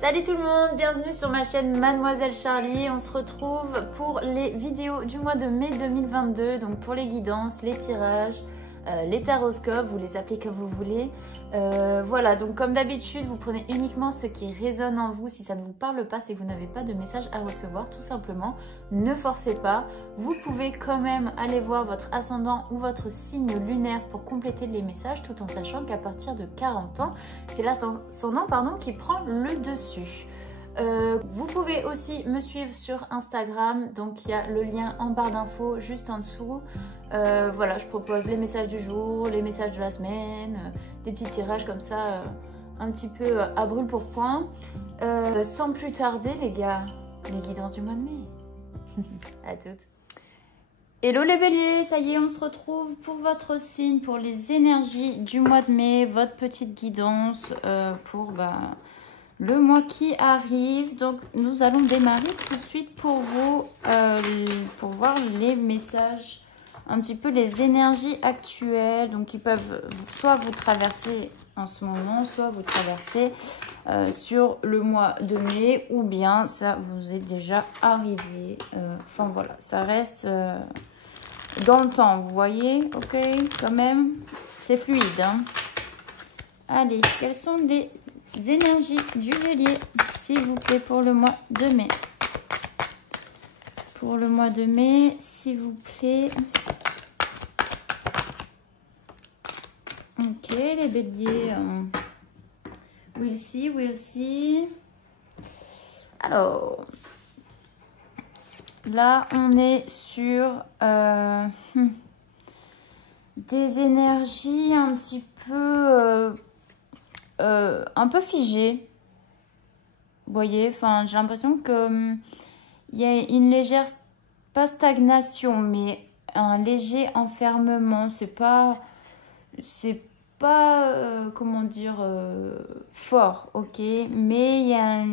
Salut tout le monde, bienvenue sur ma chaîne Mademoiselle Charlie. On se retrouve pour les vidéos du mois de mai 2022, donc pour les guidances, les tirages, les taroscopes, vous les appelez comme vous voulez. Voilà, donc comme d'habitude, vous prenez uniquement ce qui résonne en vous. Si ça ne vous parle pas, c'est que vous n'avez pas de message à recevoir, tout simplement. Ne forcez pas. Vous pouvez quand même aller voir votre ascendant ou votre signe lunaire pour compléter les messages, tout en sachant qu'à partir de 40 ans, c'est l'ascendant qui prend le dessus. Vous pouvez aussi me suivre sur Instagram, donc il y a le lien en barre d'infos juste en dessous. Voilà, je propose les messages du jour, les messages de la semaine, des petits tirages comme ça, un petit peu à brûle pour point. Sans plus tarder les gars, les guidances du mois de mai. À toutes. Hello les béliers, ça y est, on se retrouve pour votre signe, pour les énergies du mois de mai, votre petite guidance pour le mois qui arrive. Donc nous allons démarrer tout de suite pour vous, pour voir les messages, un petit peu les énergies actuelles, donc qui peuvent soit vous traverser en ce moment, soit vous traverser sur le mois de mai, ou bien ça vous est déjà arrivé. Enfin voilà, ça reste dans le temps, vous voyez, ok, quand même, c'est fluide, hein. Allez, quelles sont les énergies du bélier, s'il vous plaît, pour le mois de mai? Pour le mois de mai, s'il vous plaît. Ok, les béliers. We'll see, we'll see. Alors, là, on est sur des énergies un petit peu figées. Vous voyez, enfin, j'ai l'impression que il y a une légère, pas stagnation, mais un léger enfermement. C'est pas comment dire, fort, ok, mais il y a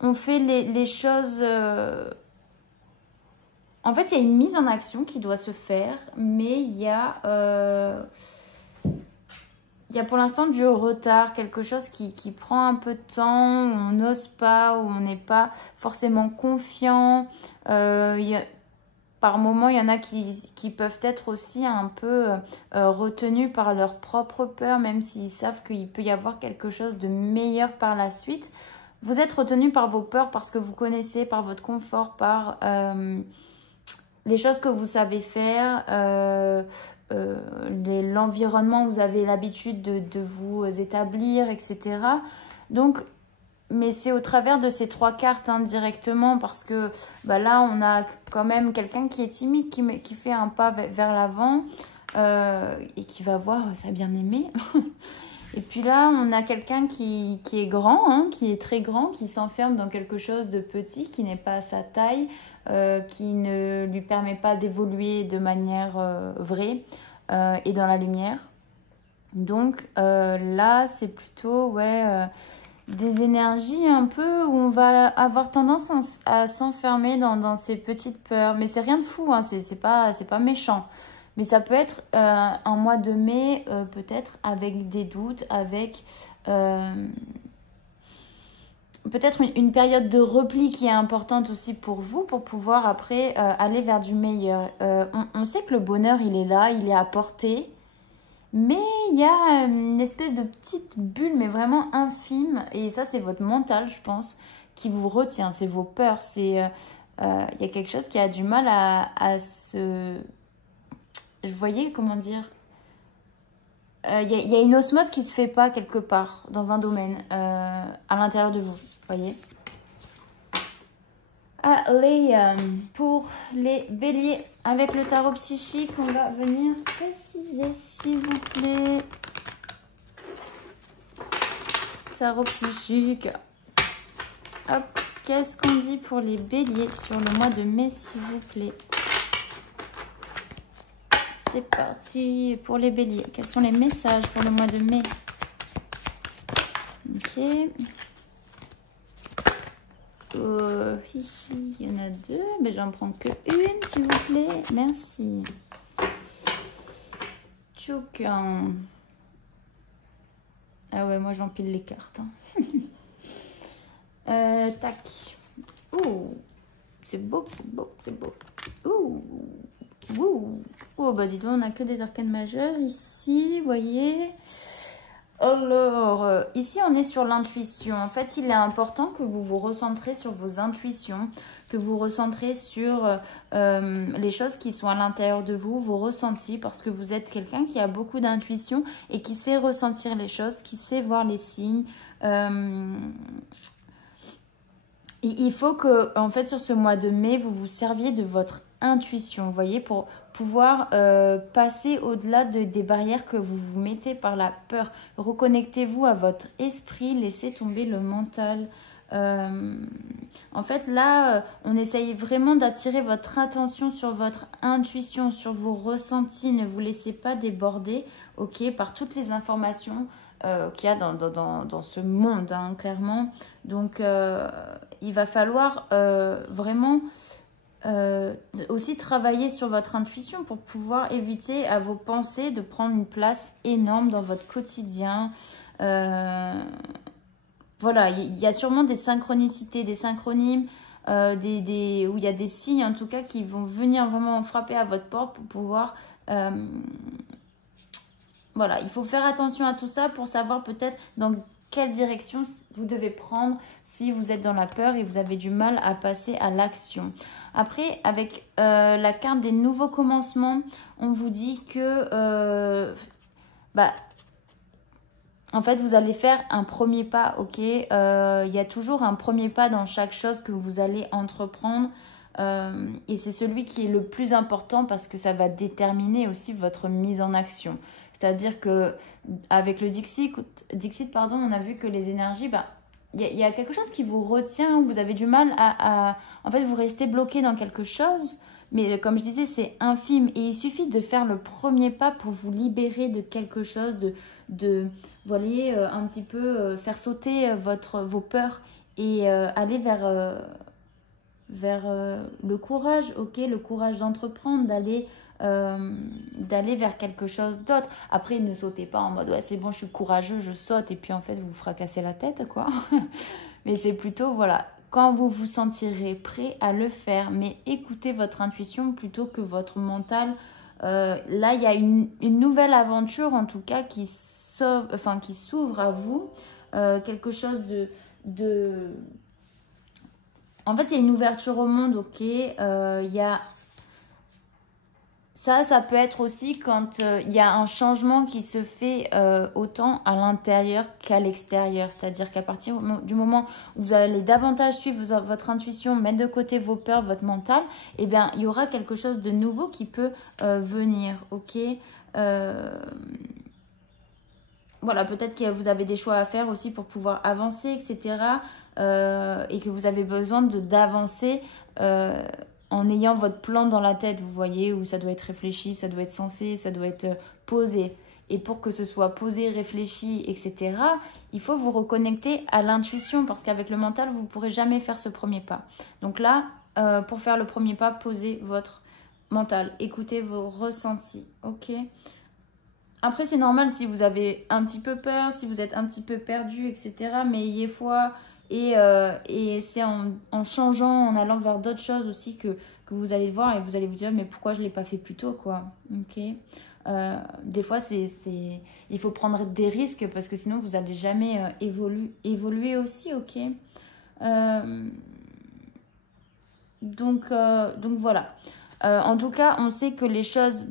on fait les choses, en fait il y a une mise en action qui doit se faire, mais il y a pour l'instant du retard, quelque chose qui prend un peu de temps, où on n'ose pas, où on n'est pas forcément confiant. Par moments, il y en a qui peuvent être aussi un peu retenus par leur propre peur, même s'ils savent qu'il peut y avoir quelque chose de meilleur par la suite. Vous êtes retenus par vos peurs, parce que vous connaissez, par votre confort, par les choses que vous savez faire, l'environnement où vous avez l'habitude de vous établir, etc. Donc, mais c'est au travers de ces trois cartes directement, parce que là, on a quand même quelqu'un qui est timide, qui fait un pas vers l'avant et qui va voir sa bien-aimée. Et puis là, on a quelqu'un qui est grand, qui est très grand, qui s'enferme dans quelque chose de petit, qui n'est pas à sa taille, qui ne lui permet pas d'évoluer de manière vraie et dans la lumière. Donc là, c'est plutôt des énergies un peu où on va avoir tendance à s'enfermer dans ces petites peurs. Mais c'est rien de fou, c'est pas méchant. Mais ça peut être un mois de mai, peut-être avec des doutes, avec peut-être une période de repli qui est importante aussi pour vous, pour pouvoir après aller vers du meilleur. On sait que le bonheur, il est là, il est à portée. Mais il y a une espèce de petite bulle, mais vraiment infime. Et ça, c'est votre mental, je pense, qui vous retient. C'est vos peurs. Il y a quelque chose qui a du mal à se... Vous voyez, comment dire, il y a une osmose qui ne se fait pas quelque part dans un domaine à l'intérieur de vous. Voyez. Allez, pour les béliers, avec le tarot psychique, on va venir préciser, s'il vous plaît. Tarot psychique. Hop, qu'est-ce qu'on dit pour les béliers sur le mois de mai, s'il vous plaît? C'est parti pour les béliers. Quels sont les messages pour le mois de mai? Ok. Ici, il y en a deux, mais j'en prends que une, s'il vous plaît. Merci. Tchouk. Ah ouais, moi j'empile les cartes. Tac. Ouh, c'est beau, c'est beau, c'est beau. Ouh, ouh. Oh, bah dis donc, on n'a que des arcanes majeures ici, vous voyez. Alors, ici, on est sur l'intuition. En fait, il est important que vous vous recentrez sur vos intuitions, que vous recentrez sur les choses qui sont à l'intérieur de vous, vos ressentis, parce que vous êtes quelqu'un qui a beaucoup d'intuition et qui sait ressentir les choses, qui sait voir les signes. Il faut que, en fait, sur ce mois de mai, vous vous serviez de votre intuition, vous voyez, pour pouvoir passer au-delà des barrières que vous vous mettez par la peur. Reconnectez-vous à votre esprit, laissez tomber le mental. En fait, là, on essaye vraiment d'attirer votre attention sur votre intuition, sur vos ressentis. Ne vous laissez pas déborder, ok, par toutes les informations qu'il y a dans ce monde, hein, clairement. Donc, il va falloir vraiment aussi travailler sur votre intuition pour pouvoir éviter à vos pensées de prendre une place énorme dans votre quotidien. Voilà, il y a sûrement des synchronicités, des synchronymes, où il y a des signes en tout cas qui vont venir vraiment frapper à votre porte pour pouvoir... voilà, il faut faire attention à tout ça pour savoir peut-être dans quelle direction vous devez prendre si vous êtes dans la peur et vous avez du mal à passer à l'action. Après, avec la carte des nouveaux commencements, on vous dit que en fait, vous allez faire un premier pas, ok. Il y a toujours un premier pas dans chaque chose que vous allez entreprendre. Et c'est celui qui est le plus important parce que ça va déterminer aussi votre mise en action. C'est-à-dire que avec le Dixit, pardon, on a vu que les énergies, il y a quelque chose qui vous retient, vous avez du mal en fait, vous restez bloqué dans quelque chose. Mais comme je disais, c'est infime et il suffit de faire le premier pas pour vous libérer de quelque chose, vous voyez, un petit peu faire sauter vos peurs et aller vers le courage, ok, le courage d'entreprendre, d'aller vers quelque chose d'autre. Après, ne sautez pas en mode ouais, c'est bon, je suis courageux, je saute et puis en fait vous vous fracassez la tête, quoi. Mais c'est plutôt, voilà, quand vous vous sentirez prêt à le faire, mais écoutez votre intuition plutôt que votre mental. Là, il y a une nouvelle aventure en tout cas qui s'ouvre à vous, quelque chose de... En fait, il y a une ouverture au monde, ok. Il y a... Ça peut être aussi quand il y a un changement qui se fait autant à l'intérieur qu'à l'extérieur. C'est-à-dire qu'à partir du moment où vous allez davantage suivre votre intuition, mettre de côté vos peurs, votre mental, eh bien, il y aura quelque chose de nouveau qui peut venir, ok. Voilà, peut-être que vous avez des choix à faire aussi pour pouvoir avancer, etc. Et que vous avez besoin d'avancer en ayant votre plan dans la tête, vous voyez, où ça doit être réfléchi, ça doit être sensé, ça doit être posé. Et pour que ce soit posé, réfléchi, etc., il faut vous reconnecter à l'intuition parce qu'avec le mental, vous ne pourrez jamais faire ce premier pas. Donc là, pour faire le premier pas, posez votre mental. Écoutez vos ressentis, ok ? Après, c'est normal si vous avez un petit peu peur, si vous êtes un petit peu perdu, etc. Mais ayez foi et c'est en changeant, en allant vers d'autres choses aussi que vous allez voir et vous allez vous dire mais pourquoi je ne l'ai pas fait plus tôt, quoi. Ok. Des fois, il faut prendre des risques parce que sinon, vous n'allez jamais évoluer aussi, ok. Donc voilà. En tout cas, on sait que les choses...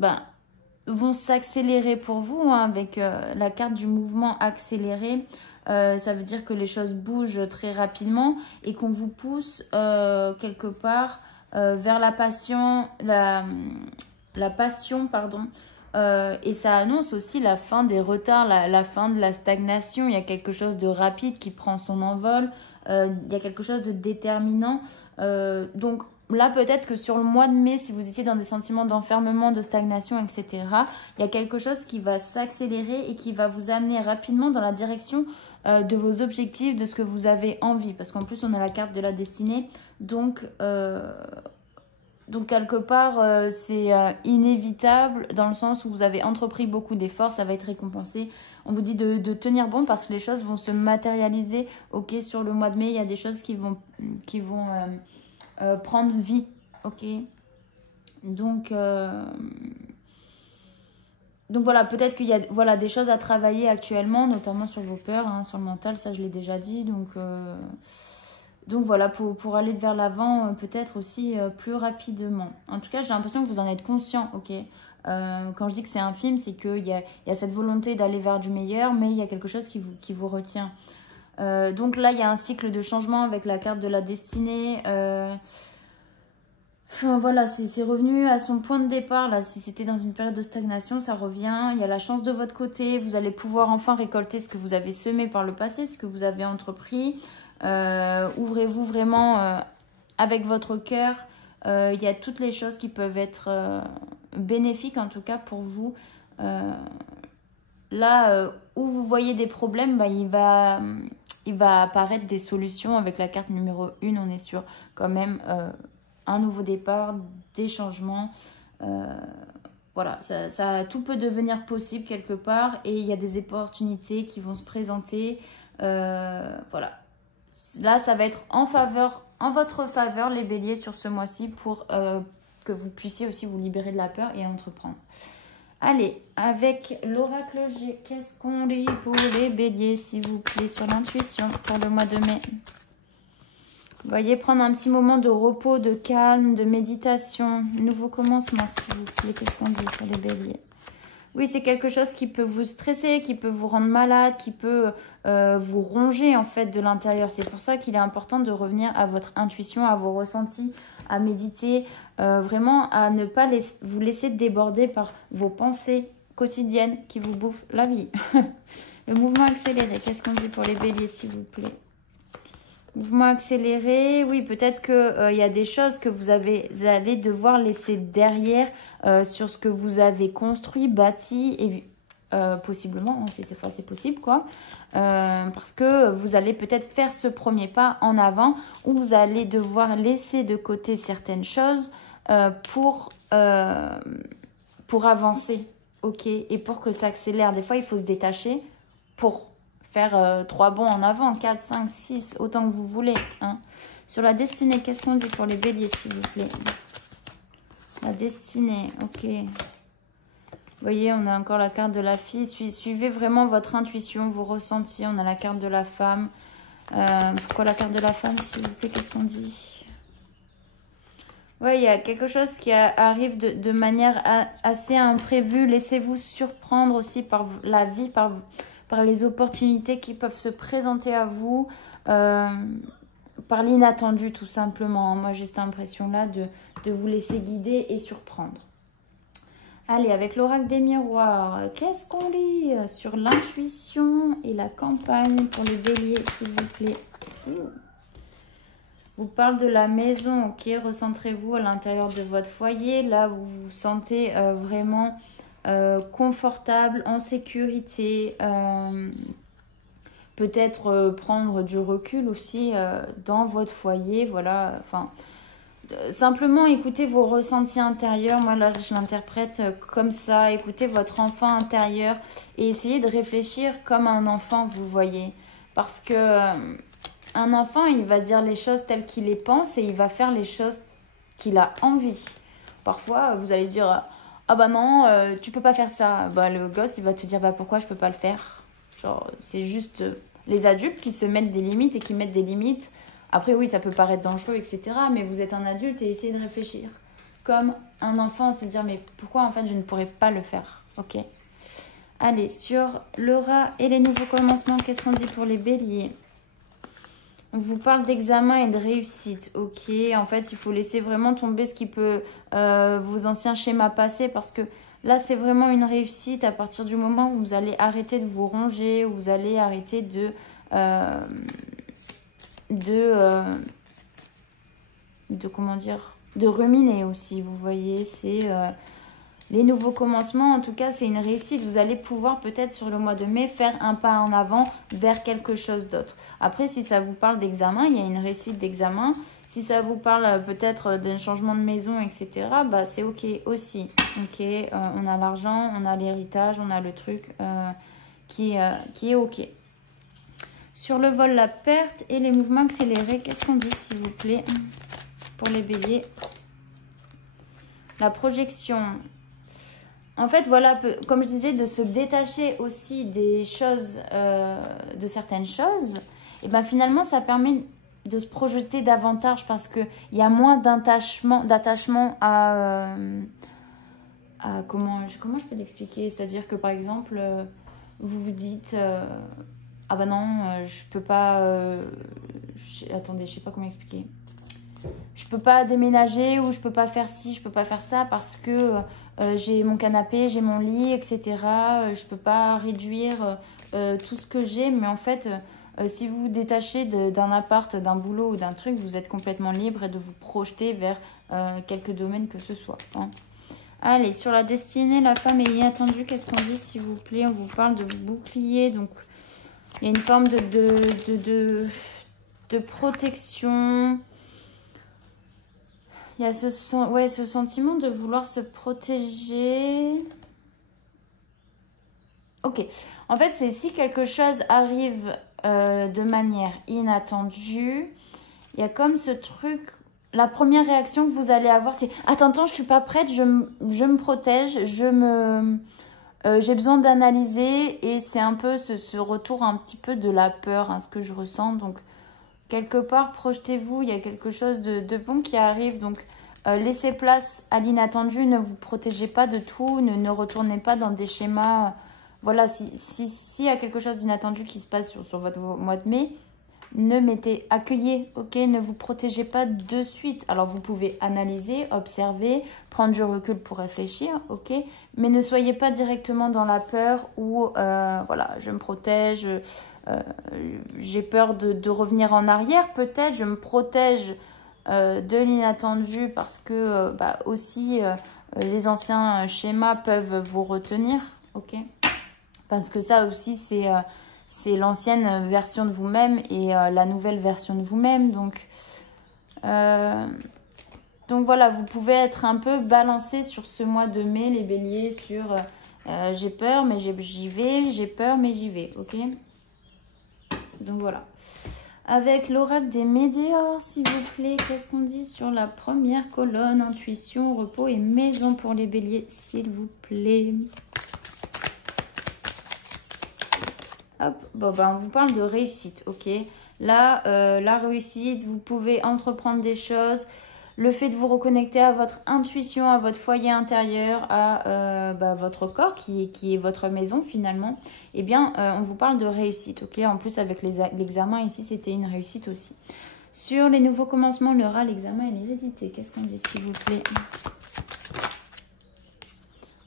vont s'accélérer pour vous hein, avec la carte du mouvement accéléré. Ça veut dire que les choses bougent très rapidement et qu'on vous pousse quelque part vers la passion, la passion, pardon. Et ça annonce aussi la fin des retards, la fin de la stagnation. Il y a quelque chose de rapide qui prend son envol. Il y a quelque chose de déterminant. Donc, là, peut-être que sur le mois de mai, si vous étiez dans des sentiments d'enfermement, de stagnation, etc., il y a quelque chose qui va s'accélérer et qui va vous amener rapidement dans la direction de vos objectifs, de ce que vous avez envie. Parce qu'en plus, on a la carte de la destinée. Donc, Donc quelque part, c'est inévitable dans le sens où vous avez entrepris beaucoup d'efforts, ça va être récompensé. On vous dit de tenir bon parce que les choses vont se matérialiser. Ok, sur le mois de mai, il y a des choses qui vont prendre vie. Ok, donc voilà, peut-être qu'il y a des choses à travailler actuellement, notamment sur vos peurs, hein, sur le mental, ça je l'ai déjà dit. Donc voilà, pour aller vers l'avant, peut-être aussi plus rapidement. En tout cas, j'ai l'impression que vous en êtes conscient, ok. Quand je dis que c'est un film, c'est qu'il y a cette volonté d'aller vers du meilleur, mais il y a quelque chose qui vous retient. Donc là, il y a un cycle de changement avec la carte de la destinée. Enfin, voilà, c'est revenu à son point de départ. Là, si c'était dans une période de stagnation, ça revient. Il y a la chance de votre côté. Vous allez pouvoir enfin récolter ce que vous avez semé par le passé, ce que vous avez entrepris. Ouvrez-vous vraiment avec votre cœur. Il y a toutes les choses qui peuvent être bénéfiques, en tout cas pour vous. Là où vous voyez des problèmes, bah, il va apparaître des solutions. Avec la carte numéro 1, on est sur quand même un nouveau départ, des changements. Voilà, tout peut devenir possible quelque part et il y a des opportunités qui vont se présenter. Voilà. Là, ça va être en votre faveur, les béliers, sur ce mois-ci pour que vous puissiez aussi vous libérer de la peur et entreprendre. Allez, avec l'oracle G, qu'est-ce qu'on lit pour les béliers, s'il vous plaît, sur l'intuition pour le mois de mai? Vous voyez, prendre un petit moment de repos, de calme, de méditation, nouveau commencement, s'il vous plaît. Qu'est-ce qu'on dit pour les béliers? Oui, c'est quelque chose qui peut vous stresser, qui peut vous rendre malade, qui peut vous ronger en fait de l'intérieur. C'est pour ça qu'il est important de revenir à votre intuition, à vos ressentis, à méditer, vraiment à ne pas vous laisser déborder par vos pensées quotidiennes qui vous bouffent la vie. Le mouvement accéléré, qu'est-ce qu'on dit pour les béliers, s'il vous plaît? Mouvement accéléré, oui, peut-être qu'il y a des choses que vous allez devoir laisser derrière sur ce que vous avez construit, bâti, et possiblement, c'est possible, quoi. Parce que vous allez peut-être faire ce premier pas en avant où vous allez devoir laisser de côté certaines choses pour avancer, ok, et pour que ça accélère. Des fois, il faut se détacher pour faire 3 bonds en avant, 4, 5, 6, autant que vous voulez. Hein. Sur la destinée, qu'est-ce qu'on dit pour les béliers, s'il vous plaît? La destinée, ok. Vous voyez, on a encore la carte de la fille. Suivez vraiment votre intuition, vos ressentis. On a la carte de la femme. Pourquoi la carte de la femme, s'il vous plaît? Qu'est-ce qu'on dit? Oui, il y a quelque chose qui arrive de manière assez imprévue. Laissez-vous surprendre aussi par la vie, par les opportunités qui peuvent se présenter à vous, par l'inattendu tout simplement. Moi, j'ai cette impression-là de vous laisser guider et surprendre. Allez, avec l'oracle des miroirs, qu'est-ce qu'on lit sur l'intuition et la campagne pour les béliers, s'il vous plaît? Vous parle de la maison, ok, recentrez-vous à l'intérieur de votre foyer, là où vous vous sentez vraiment confortable, en sécurité, peut-être prendre du recul aussi dans votre foyer, voilà, enfin, simplement écoutez vos ressentis intérieurs. Moi là je l'interprète comme ça, écoutez votre enfant intérieur et essayez de réfléchir comme un enfant, vous voyez, parce que un enfant il va dire les choses telles qu'il les pense et il va faire les choses qu'il a envie. Parfois vous allez dire ah bah non, tu peux pas faire ça. Bah le gosse il va te dire bah pourquoi je peux pas le faire. Genre c'est juste les adultes qui se mettent des limites et qui mettent des limites. Après oui ça peut paraître dangereux etc. Mais vous êtes un adulte et essayez de réfléchir comme un enfant, se dire mais pourquoi en fait je ne pourrais pas le faire. Ok. Allez, sur le rat et les nouveaux commencements, qu'est-ce qu'on dit pour les béliers? On vous parle d'examen et de réussite, ok. En fait, il faut laisser vraiment tomber ce qui peut vos anciens schémas passés parce que là, c'est vraiment une réussite à partir du moment où vous allez arrêter de vous ronger, où vous allez arrêter de comment dire, de ruminer aussi. Vous voyez, c'est les nouveaux commencements. En tout cas, c'est une réussite. Vous allez pouvoir peut-être sur le mois de mai faire un pas en avant vers quelque chose d'autre. Après, si ça vous parle d'examen, il y a une réussite d'examen Si ça vous parle peut-être d'un changement de maison, etc., bah, c'est ok aussi. Ok, on a l'argent, on a l'héritage, on a le truc qui est ok. Sur le vol, la perte et les mouvements accélérés, qu'est-ce qu'on dit s'il vous plaît pour les béliers? La projection. En fait, voilà, comme je disais, de se détacher aussi des choses, de certaines choses, et ben finalement, ça permet de se projeter davantage parce qu'il y a moins d'attachement à comment je peux l'expliquer? C'est-à-dire que par exemple, vous vous dites ah bah non, je peux pas attendez, je sais pas comment expliquer. Je peux pas déménager ou je peux pas faire ci, je peux pas faire ça parce que j'ai mon canapé, j'ai mon lit, etc. Je peux pas réduire tout ce que j'ai, mais en fait si vous vous détachez d'un appart, d'un boulot ou d'un truc, vous êtes complètement libre et de vous projeter vers quelque domaine que ce soit. Hein. Allez, sur la destinée, la femme est inattendue. Qu'est-ce qu'on dit, s'il vous plaît? On vous parle de bouclier. Donc, il y a une forme de protection. Il y a ce sentiment de vouloir se protéger. Ok. En fait, c'est si quelque chose arrive de manière inattendue, il y a comme ce truc, la première réaction que vous allez avoir, c'est « Attends, je suis pas prête, je me protège, j'ai besoin d'analyser » et c'est un peu ce retour un petit peu de la peur, hein, ce que je ressens. Donc, quelque part, projetez-vous, il y a quelque chose de bon qui arrive. Donc, laissez place à l'inattendu, ne vous protégez pas de tout, ne retournez pas dans des schémas... Voilà, s'il y a quelque chose d'inattendu qui se passe sur votre mois de mai, accueillez, ok? Ne vous protégez pas de suite. Alors, vous pouvez analyser, observer, prendre du recul pour réfléchir, ok? Mais ne soyez pas directement dans la peur ou, voilà, je me protège, j'ai peur de revenir en arrière, peut-être, je me protège de l'inattendu parce que, bah, aussi, les anciens schémas peuvent vous retenir, ok? Parce que ça aussi, c'est l'ancienne version de vous-même et la nouvelle version de vous-même. Donc voilà, vous pouvez être un peu balancé sur ce mois de mai, les béliers, sur j'ai peur, mais j'y vais, j'ai peur, mais j'y vais, ok? Donc voilà. Avec l'oracle des météores, s'il vous plaît, qu'est-ce qu'on dit sur la première colonne? Intuition, repos et maison pour les béliers, s'il vous plaît. Hop, bon, ben, on vous parle de réussite, ok? Là, la réussite, vous pouvez entreprendre des choses. Le fait de vous reconnecter à votre intuition, à votre foyer intérieur, à votre corps qui est votre maison finalement, eh bien, on vous parle de réussite, ok? En plus, avec l'examen ici, c'était une réussite aussi. Sur les nouveaux commencements, le rat, l'examen et l'hérédité, qu'est-ce qu'on dit, s'il vous plaît?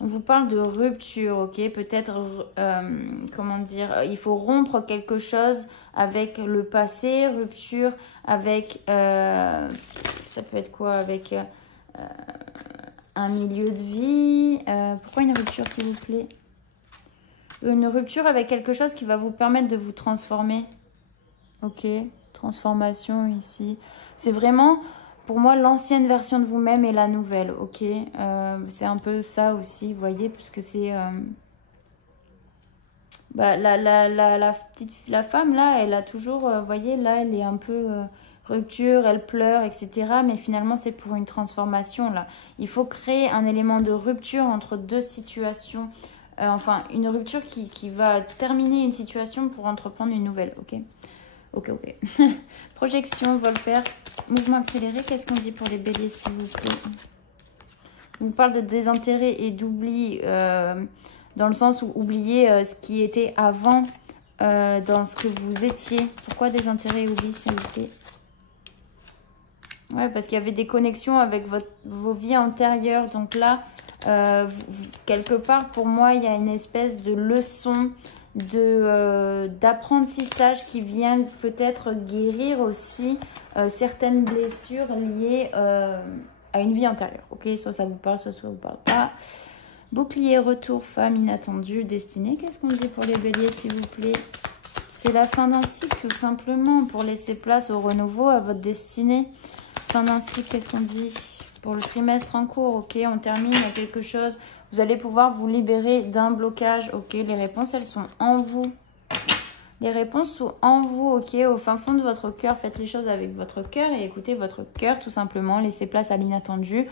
On vous parle de rupture, ok? Peut-être, comment dire, il faut rompre quelque chose avec le passé, rupture avec, ça peut être quoi? Avec un milieu de vie. Pourquoi une rupture, s'il vous plaît? Une rupture avec quelque chose qui va vous permettre de vous transformer. Ok, transformation ici. C'est vraiment... Pour moi, l'ancienne version de vous-même et la nouvelle, ok? C'est un peu ça aussi, vous voyez, puisque c'est... la femme, là, elle a toujours... vous voyez, là, elle est un peu rupture, elle pleure, etc. Mais finalement, c'est pour une transformation, là. Il faut créer un élément de rupture entre deux situations. Enfin, une rupture qui va terminer une situation pour entreprendre une nouvelle, ok? Ok. Projection, vol-perte, mouvement accéléré. Qu'est-ce qu'on dit pour les béliers, s'il vous plaît? On vous parle de désintérêt et d'oubli, dans le sens où oublier ce qui était avant, dans ce que vous étiez. Pourquoi désintérêt et oubli, s'il vous plaît? Ouais, parce qu'il y avait des connexions avec vos vies antérieures. Donc là, quelque part, pour moi, il y a une espèce de leçon d'apprentissage qui vient peut-être guérir aussi certaines blessures liées à une vie antérieure. Ok, soit ça vous parle, soit ça vous parle pas. Bouclier, retour, femme inattendue, destinée. Qu'est-ce qu'on dit pour les béliers, s'il vous plaît? C'est la fin d'un cycle, tout simplement, pour laisser place au renouveau, à votre destinée. Fin d'un cycle, qu'est-ce qu'on dit? Pour le trimestre en cours, ok, on termine, il y a quelque chose. Vous allez pouvoir vous libérer d'un blocage, ok. Les réponses, elles sont en vous. Les réponses sont en vous, ok, au fin fond de votre cœur. Faites les choses avec votre cœur et écoutez votre cœur tout simplement. Laissez place à l'inattendu.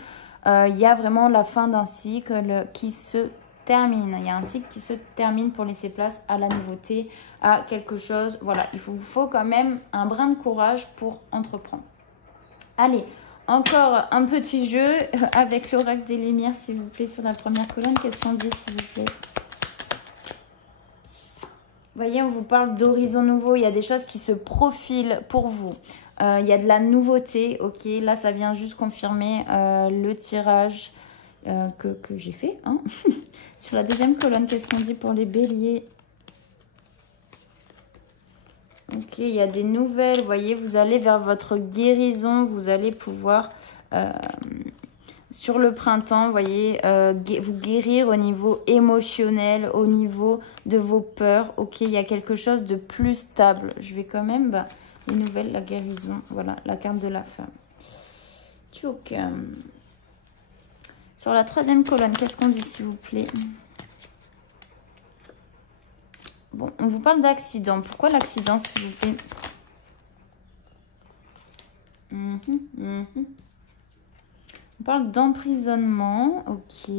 Il y a vraiment la fin d'un cycle qui se termine. Il y a un cycle qui se termine pour laisser place à la nouveauté, à quelque chose. Voilà, il vous faut quand même un brin de courage pour entreprendre. Allez, encore un petit jeu avec l'oracle des lumières, s'il vous plaît, sur la première colonne. Qu'est-ce qu'on dit, s'il vous plaît? Vous voyez, on vous parle d'horizons nouveaux. Il y a des choses qui se profilent pour vous. Il y a de la nouveauté. Ok, là, ça vient juste confirmer le tirage que j'ai fait. Hein. Sur la deuxième colonne, qu'est-ce qu'on dit pour les béliers? Ok, il y a des nouvelles. Vous voyez, vous allez vers votre guérison. Vous allez pouvoir... sur le printemps, vous voyez, vous guérir au niveau émotionnel, au niveau de vos peurs. Ok, il y a quelque chose de plus stable. Je vais quand même, les nouvelles, la guérison. Voilà, la carte de la femme. Tchouk. Sur la troisième colonne, qu'est-ce qu'on dit, s'il vous plaît? Bon, on vous parle d'accident. Pourquoi l'accident, s'il vous plaît? On parle d'emprisonnement, ok.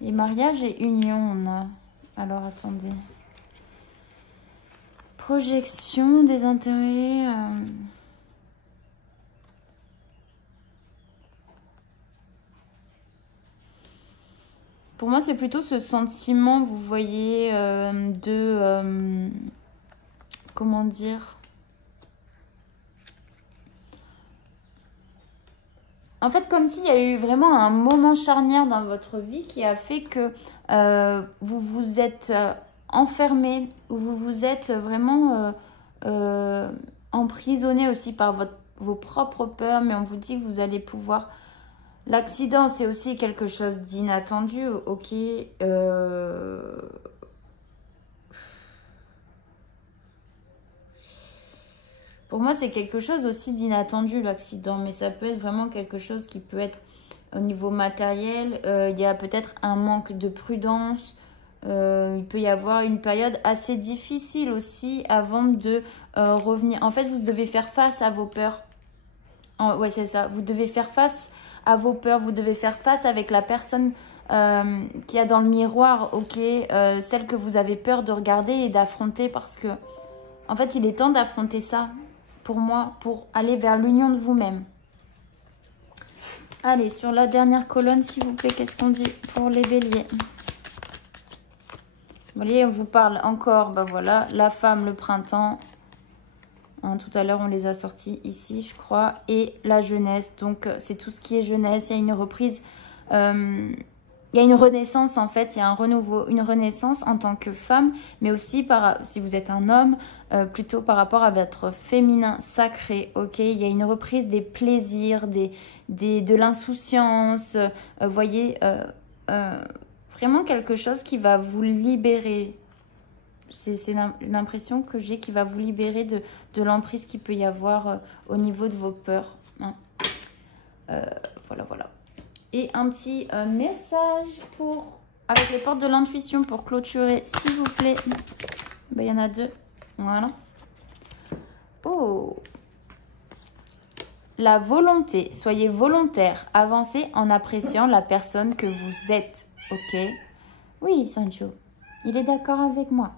Les mariages et unions, on a. Alors, attendez. Projection des intérêts. Pour moi, c'est plutôt ce sentiment, vous voyez, comment dire? En fait, comme s'il y a eu vraiment un moment charnière dans votre vie qui a fait que vous vous êtes enfermé, ou vous vous êtes vraiment emprisonné aussi par vos propres peurs, mais on vous dit que vous allez pouvoir... L'accident, c'est aussi quelque chose d'inattendu, ok. Pour moi, c'est quelque chose aussi d'inattendu, l'accident, mais ça peut être vraiment quelque chose qui peut être au niveau matériel. Il y a peut-être un manque de prudence. Il peut y avoir une période assez difficile aussi avant de revenir. En fait, vous devez faire face à vos peurs. Ouais, c'est ça. Vous devez faire face à vos peurs. Vous devez faire face avec la personne qui a dans le miroir, ok, celle que vous avez peur de regarder et d'affronter, parce que, en fait, il est temps d'affronter ça. Pour moi, pour aller vers l'union de vous-même. Allez, sur la dernière colonne, s'il vous plaît, qu'est-ce qu'on dit pour les béliers? Vous voyez, on vous parle encore, bah voilà, la femme, le printemps. Hein, tout à l'heure, on les a sortis ici, je crois. Et la jeunesse, donc c'est tout ce qui est jeunesse. Il y a une reprise, il y a une renaissance en fait, il y a un renouveau, une renaissance en tant que femme, mais aussi si vous êtes un homme, plutôt par rapport à votre féminin sacré, ok. Il y a une reprise des plaisirs, de l'insouciance, vous voyez, vraiment quelque chose qui va vous libérer. C'est l'impression que j'ai, qui va vous libérer de l'emprise qu'il peut y avoir au niveau de vos peurs. Hein. Voilà, voilà. Et un petit message avec les portes de l'intuition pour clôturer, s'il vous plaît. Ben, il y en a deux. Voilà. Oh. La volonté. Soyez volontaire. Avancez en appréciant la personne que vous êtes. Ok. Oui, Sancho. Il est d'accord avec moi.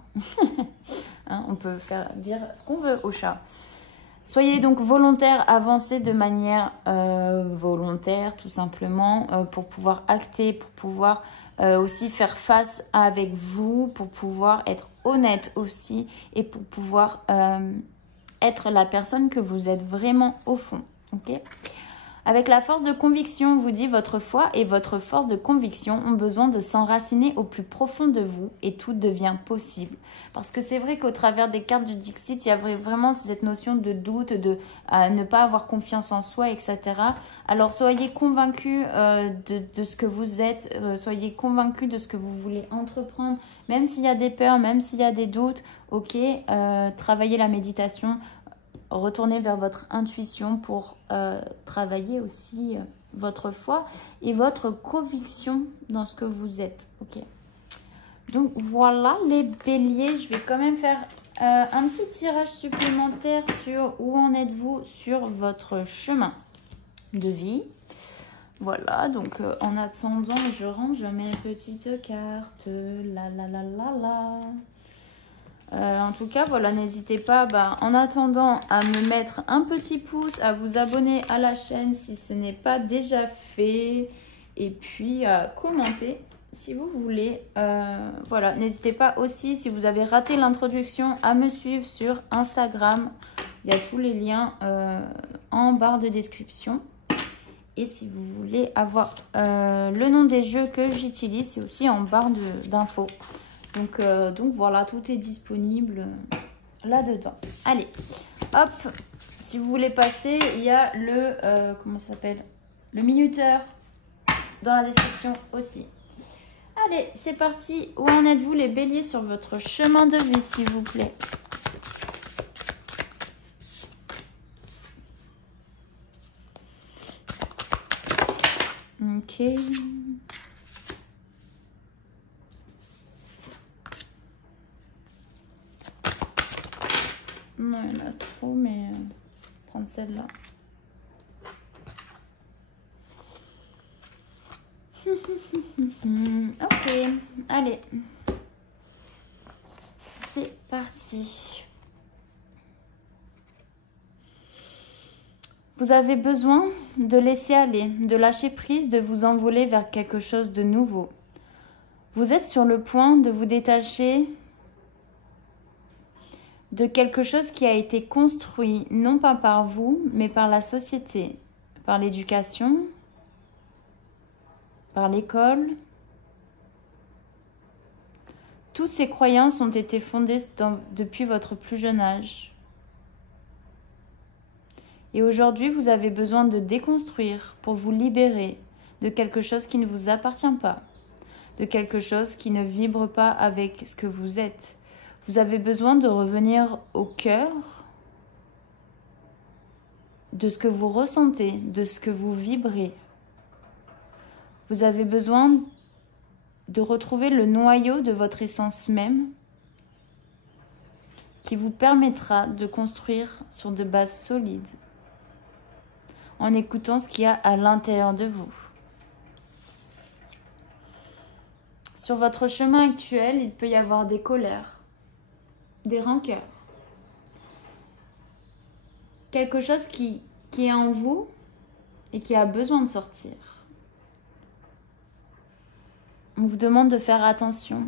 Hein, on peut dire ce qu'on veut au chat. Soyez donc volontaire, avancez de manière volontaire, tout simplement, pour pouvoir acter, pour pouvoir aussi faire face avec vous, pour pouvoir être honnête aussi et pour pouvoir être la personne que vous êtes vraiment au fond. Okay. Avec la force de conviction, on vous dit votre foi et votre force de conviction ont besoin de s'enraciner au plus profond de vous et tout devient possible. Parce que c'est vrai qu'au travers des cartes du Dixit, il y a vraiment cette notion de doute, de ne pas avoir confiance en soi, etc. Alors soyez convaincus de ce que vous êtes, soyez convaincus de ce que vous voulez entreprendre, même s'il y a des peurs, même s'il y a des doutes, ok, travaillez la méditation. retourner vers votre intuition pour travailler aussi votre foi et votre conviction dans ce que vous êtes. Ok. Donc voilà les béliers, je vais quand même faire un petit tirage supplémentaire sur où en êtes-vous sur votre chemin de vie. Voilà, donc en attendant, je range mes petites cartes. La la la la la. En tout cas, voilà, n'hésitez pas, en attendant, à me mettre un petit pouce, à vous abonner à la chaîne si ce n'est pas déjà fait. Et puis, à commenter si vous voulez. Voilà, n'hésitez pas aussi, si vous avez raté l'introduction, à me suivre sur Instagram. Il y a tous les liens en barre de description. Et si vous voulez avoir le nom des jeux que j'utilise, c'est aussi en barre d'infos. Donc voilà, tout est disponible là-dedans. Allez, hop, si vous voulez passer, il y a le, comment ça s'appelle, le minuteur dans la description aussi. Allez, c'est parti. Où en êtes-vous les béliers sur votre chemin de vie, s'il vous plaît? Ok. Non, il y en a trop, mais prendre celle-là. Ok, allez. C'est parti. Vous avez besoin de laisser aller, de lâcher prise, de vous envoler vers quelque chose de nouveau. Vous êtes sur le point de vous détacher de quelque chose qui a été construit, non pas par vous, mais par la société, par l'éducation, par l'école. Toutes ces croyances ont été fondées depuis votre plus jeune âge. Et aujourd'hui, vous avez besoin de déconstruire pour vous libérer de quelque chose qui ne vous appartient pas, de quelque chose qui ne vibre pas avec ce que vous êtes. Vous avez besoin de revenir au cœur de ce que vous ressentez, de ce que vous vibrez. Vous avez besoin de retrouver le noyau de votre essence même qui vous permettra de construire sur de bases solides en écoutant ce qu'il y a à l'intérieur de vous. Sur votre chemin actuel, il peut y avoir des colères, des rancœurs. Quelque chose qui est en vous et qui a besoin de sortir. On vous demande de faire attention.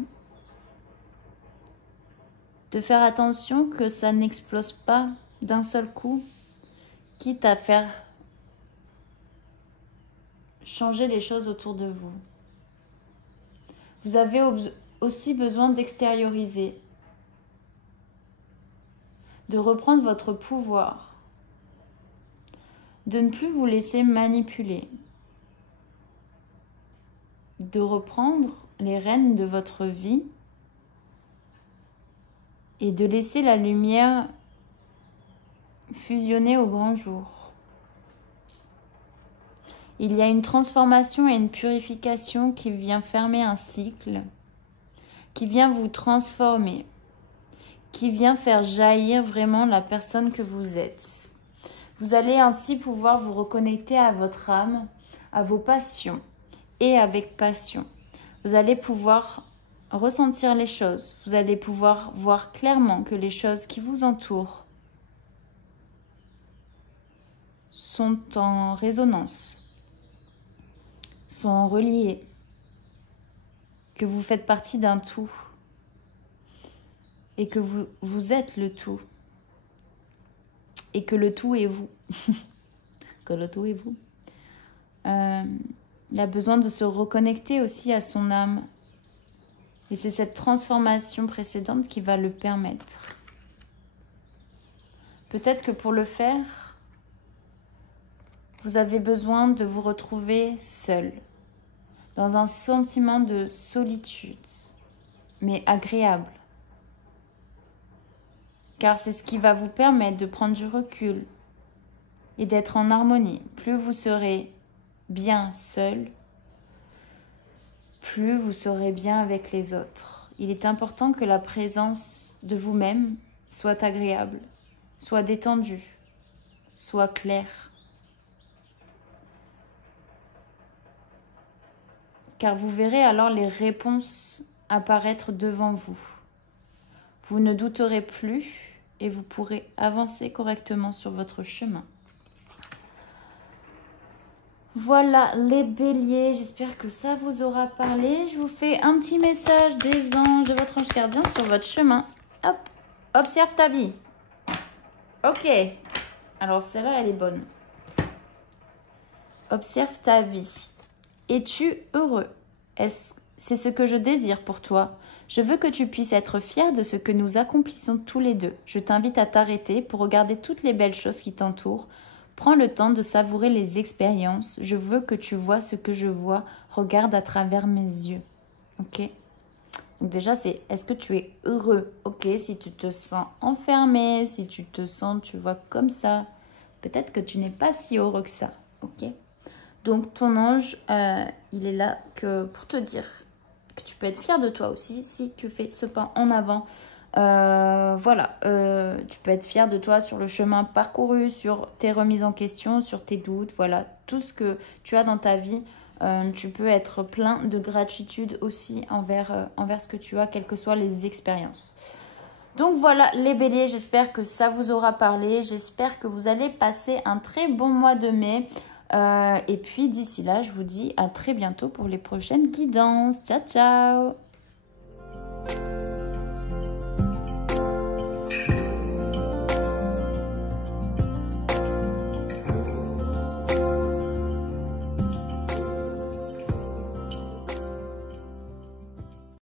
De faire attention que ça n'explose pas d'un seul coup, quitte à faire changer les choses autour de vous. Vous avez aussi besoin d'extérioriser, de reprendre votre pouvoir, de ne plus vous laisser manipuler, de reprendre les rênes de votre vie et de laisser la lumière fusionner au grand jour. Il y a une transformation et une purification qui vient fermer un cycle, qui vient vous transformer, qui vient faire jaillir vraiment la personne que vous êtes. Vous allez ainsi pouvoir vous reconnecter à votre âme, à vos passions et avec passion. Vous allez pouvoir ressentir les choses. Vous allez pouvoir voir clairement que les choses qui vous entourent sont en résonance, sont reliés, que vous faites partie d'un tout et que vous êtes le tout et que le tout est vous. Que le tout est vous. Il a besoin de se reconnecter aussi à son âme. Et c'est cette transformation précédente qui va le permettre. Peut-être que pour le faire, vous avez besoin de vous retrouver seul, dans un sentiment de solitude, mais agréable. car c'est ce qui va vous permettre de prendre du recul et d'être en harmonie. Plus vous serez bien seul, plus vous serez bien avec les autres. Il est important que la présence de vous-même soit agréable, soit détendue, soit claire. Car vous verrez alors les réponses apparaître devant vous. Vous ne douterez plus et vous pourrez avancer correctement sur votre chemin. Voilà les béliers, j'espère que ça vous aura parlé. Je vous fais un petit message des anges, de votre ange gardien sur votre chemin. Hop, observe ta vie. Ok, alors celle-là, elle est bonne. Observe ta vie. Es-tu heureux? C'est ce que je désire pour toi. Je veux que tu puisses être fier de ce que nous accomplissons tous les deux. Je t'invite à t'arrêter pour regarder toutes les belles choses qui t'entourent. Prends le temps de savourer les expériences. Je veux que tu vois ce que je vois. Regarde à travers mes yeux. Ok? Donc déjà, c'est est-ce que tu es heureux? Ok, si tu te sens enfermé, si tu te sens, tu vois, comme ça, peut-être que tu n'es pas si heureux que ça. Ok? Donc ton ange, il est là pour te dire que tu peux être fier de toi aussi si tu fais ce pas en avant. Voilà, tu peux être fier de toi sur le chemin parcouru, sur tes remises en question, sur tes doutes, voilà, tout ce que tu as dans ta vie, tu peux être plein de gratitude aussi envers ce que tu as, quelles que soient les expériences. Donc voilà les béliers, j'espère que ça vous aura parlé, j'espère que vous allez passer un très bon mois de mai. Et puis d'ici là, je vous dis à très bientôt pour les prochaines guidances. Ciao, ciao!